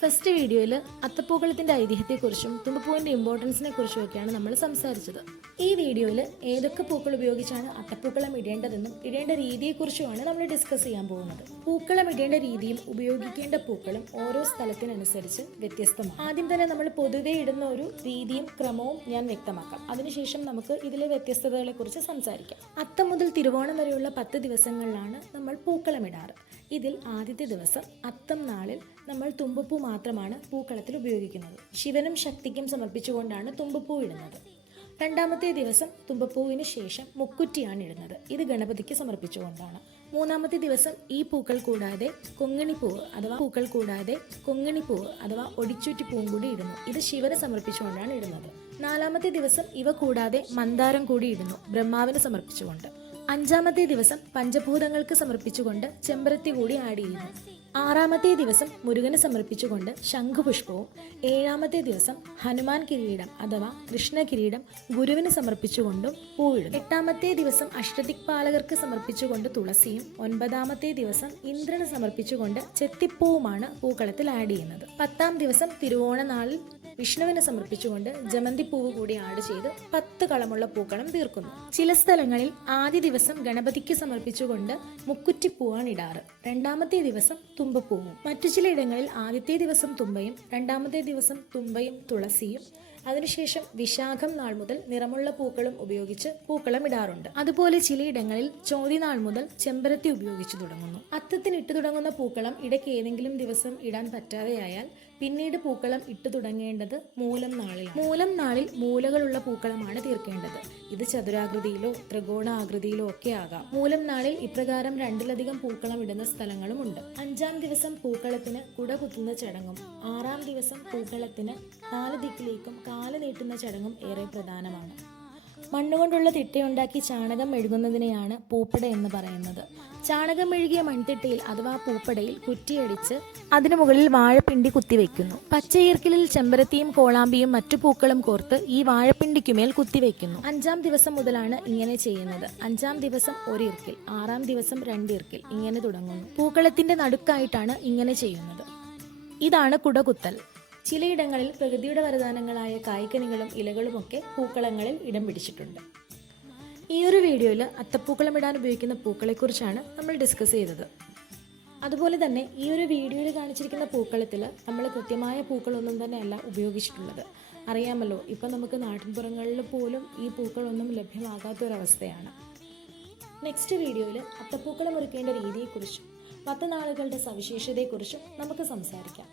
First വീഡിയോയിൽ അത്തപ്പൂക്കളത്തിൻ്റെ ഐതിഹ്യത്തെക്കുറിച്ചും തുമ്പപ്പൂവിൻ്റെ ഇമ്പോർട്ടൻസിനെ കുറിച്ചുമൊക്കെയാണ് നമ്മൾ സംസാരിച്ചത്. ഈ വീഡിയോയിൽ ഏതൊക്കെ പൂക്കൾ ഉപയോഗിച്ചാണ് അത്തപ്പൂക്കളം ഇടേണ്ടതെന്നും ഇടേണ്ട രീതിയെക്കുറിച്ചുമാണ് നമ്മൾ ഡിസ്കസ് ചെയ്യാൻ പോകുന്നത്. പൂക്കളം ഇടേണ്ട രീതിയും ഉപയോഗിക്കേണ്ട പൂക്കളും ഓരോ സ്ഥലത്തിനനുസരിച്ച് വ്യത്യസ്തമാണ്. ആദ്യം തന്നെ നമ്മൾ പൊതുവെ ഇടുന്ന ഒരു രീതിയും ക്രമവും ഞാൻ വ്യക്തമാക്കാം. അതിനുശേഷം നമുക്ക് ഇതിലെ വ്യത്യസ്തതകളെ കുറിച്ച് സംസാരിക്കാം. അത്തം മുതൽ തിരുവോണം വരെയുള്ള 10 ദിവസങ്ങളിലാണ് നമ്മൾ പൂക്കളം ഇടാറ്. ഇതിൽ ആദ്യത്തെ ദിവസം അത്തം നാളിൽ നമ്മൾ തുമ്പപ്പൂ മാത്രമാണ് പൂക്കളത്തിൽ ഉപയോഗിക്കുന്നത്. ശിവനും ശക്തിക്കും സമർപ്പിച്ചുകൊണ്ടാണ് തുമ്പപ്പൂ ഇടുന്നത്. രണ്ടാമത്തെ ദിവസം തുമ്പപ്പൂവിന് ശേഷം മുക്കുറ്റിയാണ് ഇടുന്നത്. ഇത് ഗണപതിക്ക് സമർപ്പിച്ചുകൊണ്ടാണ്. മൂന്നാമത്തെ ദിവസം ഈ പൂക്കൾ കൂടാതെ കൊങ്ങിണിപ്പൂവ് അഥവാ ഒടിച്ചൂറ്റിപ്പൂവും കൂടി ഇടുന്നു. ഇത് ശിവന് സമർപ്പിച്ചുകൊണ്ടാണ് ഇടുന്നത്. നാലാമത്തെ ദിവസം ഇവ കൂടാതെ മന്ദാരം കൂടി ഇടുന്നു, ബ്രഹ്മാവിന് സമർപ്പിച്ചുകൊണ്ട്. അഞ്ചാമത്തെ ദിവസം പഞ്ചഭൂതങ്ങൾക്ക് സമർപ്പിച്ചുകൊണ്ട് ചെമ്പരത്തി കൂടി ആഡ് ചെയ്യുന്നു. ആറാമത്തെ ദിവസം മുരുകന് സമർപ്പിച്ചുകൊണ്ട് ശംഖുപുഷ്പവും. ഏഴാമത്തെ ദിവസം ഹനുമാൻ കിരീടം അഥവാ കൃഷ്ണ കിരീടം ഗുരുവിന് സമർപ്പിച്ചുകൊണ്ടും പൂവിടുന്നു. എട്ടാമത്തെ ദിവസം അഷ്ടദിക്പാലകർക്ക് സമർപ്പിച്ചുകൊണ്ട് തുളസിയും. ഒൻപതാമത്തെ ദിവസം ഇന്ദ്രന് സമർപ്പിച്ചുകൊണ്ട് ചെത്തിപ്പൂവുമാണ് പൂക്കളത്തിൽ ആഡ് ചെയ്യുന്നത്. 10-ാം ദിവസം തിരുവോണ നാളിൽ വിഷ്ണുവിന് സമർപ്പിച്ചുകൊണ്ട് ജമന്തിപ്പൂവ് കൂടി ആഡ് ചെയ്ത് 10 കളമുള്ള പൂക്കളം തീർക്കുന്നു. ചില സ്ഥലങ്ങളിൽ ആദ്യ ദിവസം ഗണപതിക്ക് സമർപ്പിച്ചുകൊണ്ട് മുക്കുറ്റിപ്പൂവാണ് ഇടാറ്. രണ്ടാമത്തെ ദിവസം തുമ്പപ്പൂവും. മറ്റു ചിലയിടങ്ങളിൽ ആദ്യത്തെ ദിവസം തുമ്പയും രണ്ടാമത്തെ ദിവസം തുമ്പയും തുളസിയും അതിനുശേഷം വിശാഖം നാൾ മുതൽ നിറമുള്ള പൂക്കളും ഉപയോഗിച്ച് പൂക്കളം ഇടാറുണ്ട്. അതുപോലെ ചിലയിടങ്ങളിൽ ചോതി നാൾ മുതൽ ചെമ്പരത്തി ഉപയോഗിച്ചു തുടങ്ങുന്നു. അത്തത്തിന് ഇട്ടു തുടങ്ങുന്ന പൂക്കളം ഇടയ്ക്ക് ഏതെങ്കിലും ദിവസം ഇടാൻ പറ്റാതെയായാൽ പിന്നീട് പൂക്കളം ഇട്ടു തുടങ്ങേണ്ടത് മൂലം നാളിൽ മൂലകളുള്ള പൂക്കളമാണ് തീർക്കേണ്ടത്. ഇത് ചതുരാകൃതിയിലോ ത്രികോണാകൃതിയിലോ ഒക്കെ ആകാം. മൂലം നാളിൽ ഇപ്രകാരം 2-ലധികം പൂക്കളം ഇടുന്ന സ്ഥലങ്ങളുമുണ്ട്. 5-ാം ദിവസം പൂക്കളത്തിന് കുട കുത്തുന്ന ചടങ്ങും 6-ാം ദിവസം പൂക്കളത്തിന് 4 ദിക്കിലേക്കും കാല് നീട്ടുന്ന ചടങ്ങും ഏറെ പ്രധാനമാണ്. മണ്ണുകൊണ്ടുള്ള തിട്ടയുണ്ടാക്കി ചാണകം മെഴുകുന്നതിനെയാണ് പൂപ്പട എന്ന് പറയുന്നത്. ചാണകം മെഴുകിയ മൺതിട്ടയിൽ അഥവാ പൂപ്പടയിൽ കുറ്റിയടിച്ച് അതിനു മുകളിൽ വാഴപ്പിണ്ടി കുത്തിവെക്കുന്നു. പച്ചയീർക്കിലിൽ ചെമ്പരത്തിയും കോളാമ്പിയും മറ്റു പൂക്കളും കോർത്ത് ഈ വാഴപ്പിണ്ടിക്കുമേൽ കുത്തിവെക്കുന്നു. 5-ാം ദിവസം മുതലാണ് ഇങ്ങനെ ചെയ്യുന്നത്. 5-ാം ദിവസം 1 ഈർക്കിൽ, 6-ാം ദിവസം 2 ഈർക്കിൽ, ഇങ്ങനെ തുടങ്ങുന്നു. പൂക്കളത്തിന്റെ നടുക്കായിട്ടാണ് ഇങ്ങനെ ചെയ്യുന്നത്. ഇതാണ് കുടകുത്തൽ. ചിലയിടങ്ങളിൽ പ്രകൃതിയുടെ വരദാനങ്ങളായ കായ്ക്കനികളും ഇലകളുമൊക്കെ പൂക്കളങ്ങളിൽ ഇടം പിടിച്ചിട്ടുണ്ട്. ഈ ഒരു വീഡിയോയിൽ അത്തപ്പൂക്കളം ഇടാൻ ഉപയോഗിക്കുന്ന പൂക്കളെക്കുറിച്ചാണ് നമ്മൾ ഡിസ്കസ് ചെയ്തത്. അതുപോലെ തന്നെ ഈ ഒരു വീഡിയോയിൽ കാണിച്ചിരിക്കുന്ന പൂക്കളത്തിൽ നമ്മൾ കൃത്യമായ പൂക്കളൊന്നും തന്നെയല്ല ഉപയോഗിച്ചിട്ടുള്ളത്. അറിയാമല്ലോ, ഇപ്പം നമുക്ക് നാട്ടിൻപുറങ്ങളിൽ പോലും ഈ പൂക്കളൊന്നും ലഭ്യമാകാത്തൊരവസ്ഥയാണ്. നെക്സ്റ്റ് വീഡിയോയിൽ അത്തപ്പൂക്കളം ഒരുക്കേണ്ട രീതിയെക്കുറിച്ചും 10 നാളുകളുടെ സവിശേഷതയെക്കുറിച്ചും നമുക്ക് സംസാരിക്കാം.